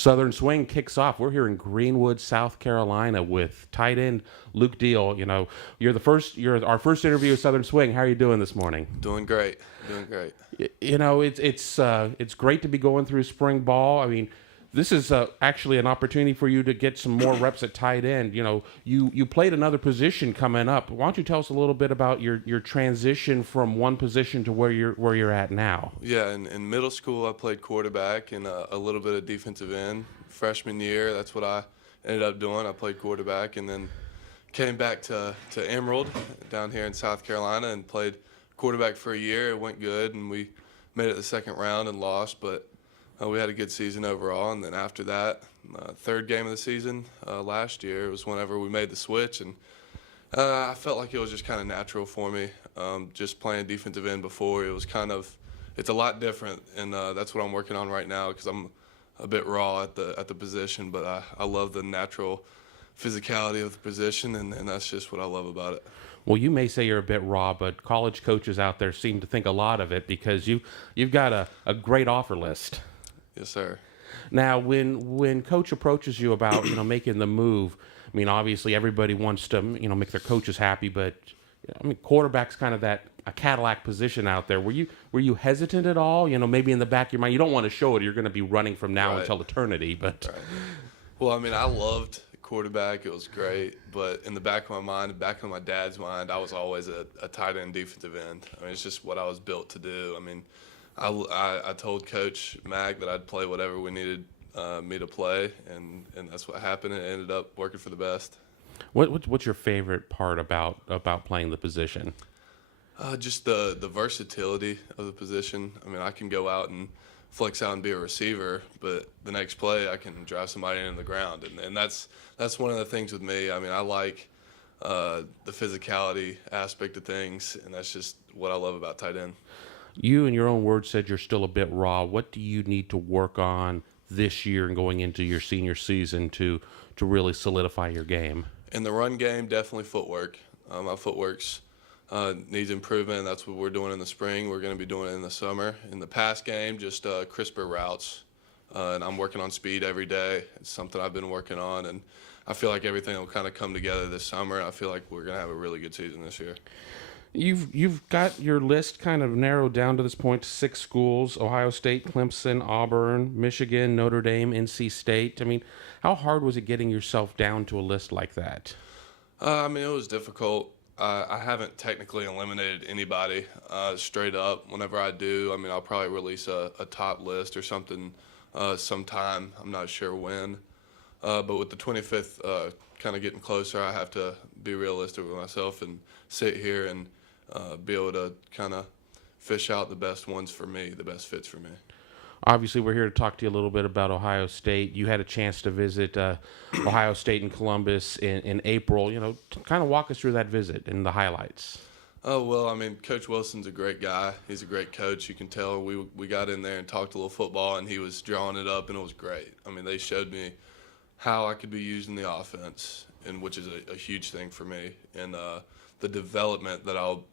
Southern Swing kicks off. We're here in Greenwood, South Carolina, with tight end Luke Deal. You're our first interview with Southern Swing. How are you doing this morning? Doing great. Doing great. It's great to be going through spring ball. I mean, this is actually an opportunity for you to get some more reps at tight end. You played another position coming up. Why don't you tell us a little bit about your transition from one position to where you're at now? Yeah, in middle school, I played quarterback and a little bit of defensive end. Freshman year, that's what I ended up doing. I played quarterback and then came back to Emerald down here in South Carolina and played quarterback for a year. It went good, and we made it the second round and lost, but we had a good season overall. And then after that, third game of the season last year, it was whenever we made the switch, and I felt like it was just kind of natural for me. Just playing defensive end before, it's a lot different, and that's what I'm working on right now because I'm a bit raw at the position, but I love the natural physicality of the position, and that's just what I love about it. Well, you may say you're a bit raw, but college coaches out there seem to think a lot of it because you've got a great offer list. Yes, sir. Now, when coach approaches you about making the move, I mean, obviously everybody wants to make their coaches happy, but I mean, quarterback's kind of a Cadillac position out there. Were you hesitant at all? Maybe in the back of your mind, you don't want to show it. You're going to be running from now Right. until eternity, but. Right. Well, I mean, I loved quarterback. It was great. But in the back of my mind, back of my dad's mind, I was always a tight end defensive end. I mean, it's just what I was built to do. I mean, I told Coach Mack that I'd play whatever we needed me to play, and that's what happened. It ended up working for the best. What's your favorite part about playing the position? Just the versatility of the position. I mean, I can go out and flex out and be a receiver, but the next play I can drive somebody into the ground, and that's one of the things with me. I mean, I like the physicality aspect of things, and that's just what I love about tight end. You, in your own words, said you're still a bit raw. What do you need to work on this year and going into your senior season to really solidify your game? In the run game, definitely footwork. My footwork's needs improvement. That's what we're doing in the spring. We're going to be doing it in the summer. In the pass game, just crisper routes. And I'm working on speed every day. It's something I've been working on, and I feel like everything will kind of come together this summer. And I feel like we're going to have a really good season this year. You've got your list kind of narrowed down to this point to 6 schools: Ohio State, Clemson, Auburn, Michigan, Notre Dame, NC State. I mean, how hard was it getting yourself down to a list like that? I mean, it was difficult. I haven't technically eliminated anybody straight up. Whenever I do, I mean, I'll probably release a top list or something sometime. I'm not sure when. But with the 25th kind of getting closer, I have to be realistic with myself and sit here and be able to kind of fish out the best ones for me, the best fits for me. Obviously, we're here to talk to you a little bit about Ohio State. You had a chance to visit Ohio State and Columbus in April. Kind of walk us through that visit and the highlights. Oh, well, I mean, Coach Wilson's a great guy. He's a great coach. You can tell we got in there and talked a little football, and he was drawing it up, and it was great. I mean, they showed me how I could be used in the offense, and which is a huge thing for me, and the development that I'll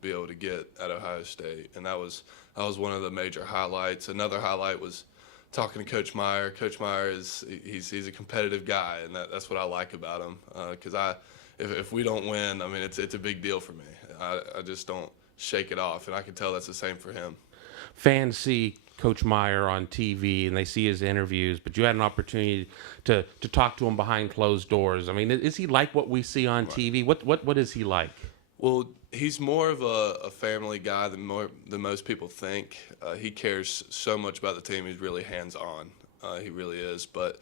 be able to get at Ohio State. And that was one of the major highlights. Another highlight was talking to Coach Meyer. Coach Meyer he's a competitive guy, and that's what I like about him. Because if we don't win, I mean, it's a big deal for me. I just don't shake it off, and I can tell that's the same for him. Fans see Coach Meyer on TV and they see his interviews, but you had an opportunity to talk to him behind closed doors. I mean, is he like what we see on TV? What is he like? Well, he's more of a family guy than most people think. He cares so much about the team. He's really hands-on. He really is. But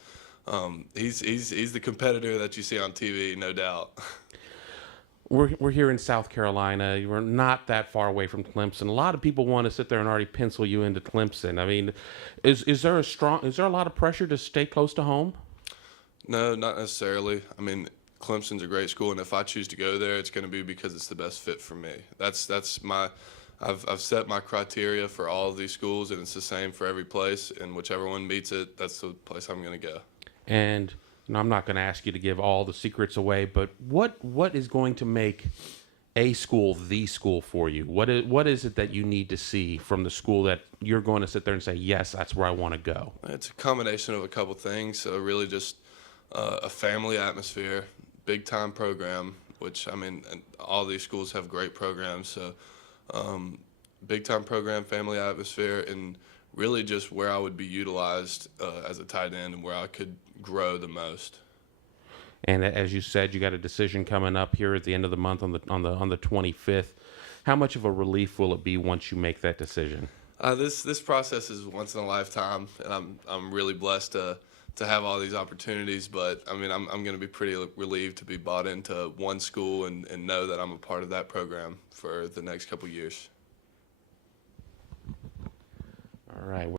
he's the competitor that you see on TV, no doubt. We're here in South Carolina. We're not that far away from Clemson. A lot of people want to sit there and already pencil you into Clemson. I mean, is there a lot of pressure to stay close to home? No, not necessarily. I mean, Clemson's a great school, and if I choose to go there, it's going to be because it's the best fit for me. I've set my criteria for all of these schools, and it's the same for every place. And whichever one meets it, that's the place I'm going to go. And I'm not going to ask you to give all the secrets away, but what is going to make a school the school for you? What is it that you need to see from the school that you're going to sit there and say, yes, that's where I want to go? It's a combination of a couple things. So really just a family atmosphere, big time program, which I mean, and all these schools have great programs. So big time program, family atmosphere, and really just where I would be utilized as a tight end and where I could grow the most. And as you said, you got a decision coming up here at the end of the month on the 25th. How much of a relief will it be once you make that decision? This process is once in a lifetime, and I'm really blessed to have all these opportunities. But I mean, I'm going to be pretty relieved to be bought into one school and know that I'm a part of that program for the next couple years. All right.